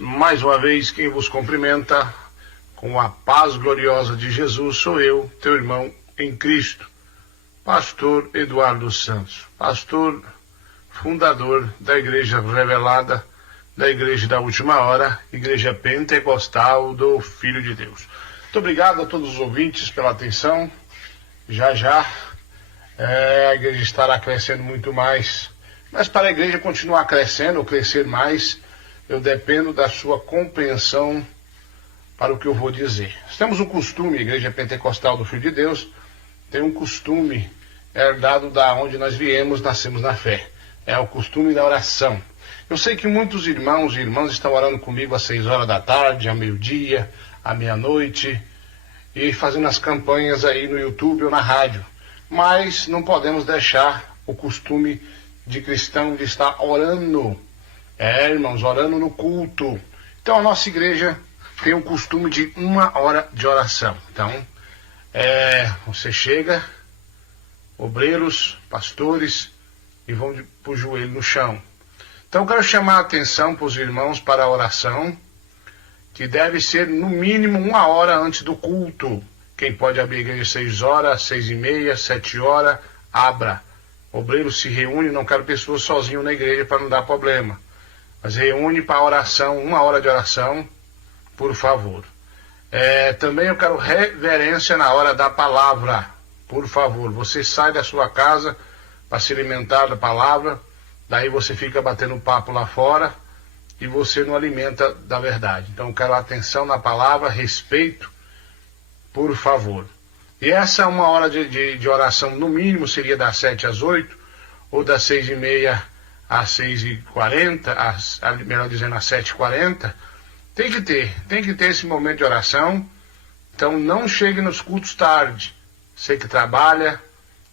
Mais uma vez, quem vos cumprimenta com a paz gloriosa de Jesus sou eu, teu irmão em Cristo, pastor Eduardo Santos, pastor fundador da Igreja Revelada, da Igreja da Última Hora, Igreja Pentecostal do Filho de Deus. Muito obrigado a todos os ouvintes pela atenção. Já a igreja estará crescendo muito mais, mas para a igreja continuar crescendo ou crescer mais, eu dependo da sua compreensão para o que eu vou dizer. Temos um costume, a Igreja Pentecostal do Filho de Deus tem um costume herdado da onde nós viemos, nascemos na fé. É o costume da oração. Eu sei que muitos irmãos e irmãs estão orando comigo às 6 horas da tarde, ao meio-dia, à meia-noite, e fazendo as campanhas aí no YouTube ou na rádio. Mas não podemos deixar o costume de cristão de estar orando. Irmãos, orando no culto. Então a nossa igreja tem um costume de 1 hora de oração. Então, você chega, obreiros, pastores, e vão para o joelho no chão. Então eu quero chamar a atenção para os irmãos para a oração, que deve ser no mínimo 1 hora antes do culto. Quem pode abrir a igreja 6 horas, 6h30, 7 horas, abra. Obreiro se reúne, não quero pessoas sozinhas na igreja para não dar problema. Mas reúne para a oração, 1 hora de oração, por favor. Também eu quero reverência na hora da palavra. Por favor, você sai da sua casa para se alimentar da palavra, daí você fica batendo papo lá fora e você não alimenta da verdade. Então eu quero atenção na palavra, respeito, por favor. E essa 1 hora de oração, no mínimo, seria das 7 às 8, ou das 6h30 às 6h40, melhor dizendo, às 7h40. Tem que ter esse momento de oração. Então não chegue nos cultos tarde. Você que trabalha,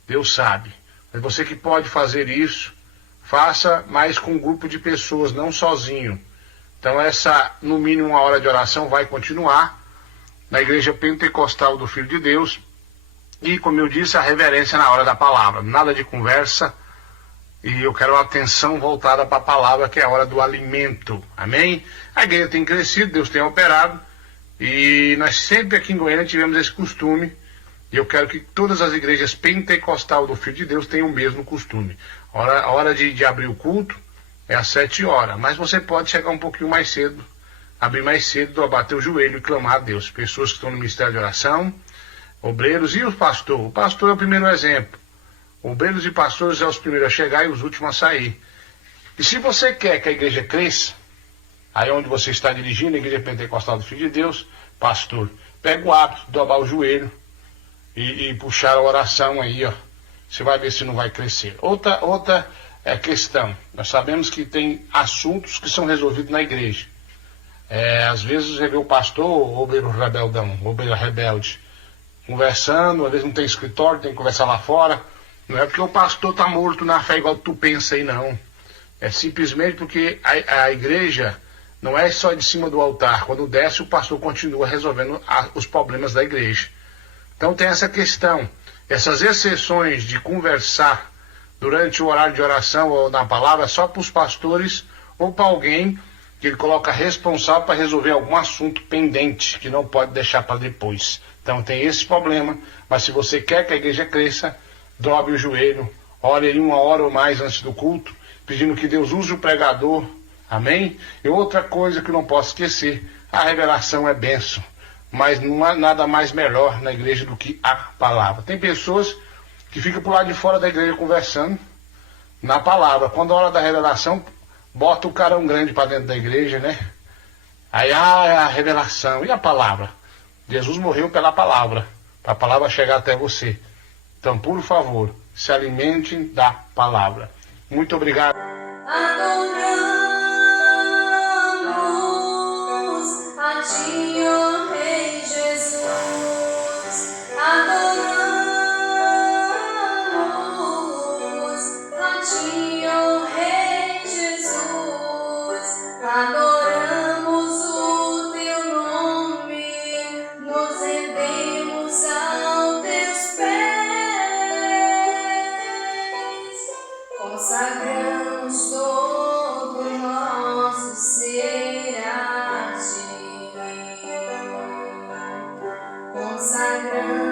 Deus sabe. Mas você que pode fazer isso, faça mais com um grupo de pessoas, não sozinho. Então essa, no mínimo, 1 hora de oração vai continuar na Igreja Pentecostal do Filho de Deus. E, como eu disse, a reverência na hora da palavra. Nada de conversa. E eu quero a atenção voltada para a palavra, que é a hora do alimento. Amém? A igreja tem crescido, Deus tem operado. E nós sempre aqui em Goiânia tivemos esse costume. E eu quero que todas as igrejas pentecostal do Filho de Deus tenham o mesmo costume. A hora de abrir o culto é às 7 horas. Mas você pode chegar um pouquinho mais cedo, abrir mais cedo, bater o joelho e clamar a Deus. Pessoas que estão no ministério de oração, obreiros e o pastor. O pastor é o primeiro exemplo. Obreiros e pastores são os primeiros a chegar e os últimos a sair. E se você quer que a igreja cresça, aí onde você está dirigindo, a Igreja Pentecostal do Filho de Deus, pastor, pega o hábito de dobrar o joelho e puxar a oração aí, ó. Você vai ver se não vai crescer. Outra questão. Nós sabemos que tem assuntos que são resolvidos na igreja. Às vezes você vê o pastor, obreiro rebeldão, obreiro rebelde, conversando, às vezes não tem escritório, tem que conversar lá fora. Não é porque o pastor está morto na fé igual tu pensa aí, não. É simplesmente porque a igreja não é só de cima do altar. Quando desce, o pastor continua resolvendo os problemas da igreja. Então tem essa questão. Essas exceções de conversar durante o horário de oração ou na palavra só para os pastores ou para alguém que ele coloca responsável para resolver algum assunto pendente que não pode deixar para depois. Então tem esse problema. Mas se você quer que a igreja cresça, dobre o joelho, ore aí 1 hora ou mais antes do culto, pedindo que Deus use o pregador, amém? E outra coisa que não posso esquecer, a revelação é bênção, mas não há nada mais melhor na igreja do que a palavra. Tem pessoas que ficam por lá de fora da igreja conversando na palavra, quando a hora da revelação, bota o carão grande para dentro da igreja, né? Aí a revelação, e a palavra? Jesus morreu pela palavra, para a palavra chegar até você. Então, por favor, se alimentem da palavra. Muito obrigado. Adoramos a Ti, ó Rei Jesus. Adoramos a Ti, ó Rei Jesus. Adoramos o Teu nome, nos rendemos aos Teus pés. Consagramos todo o nosso ser a consagrando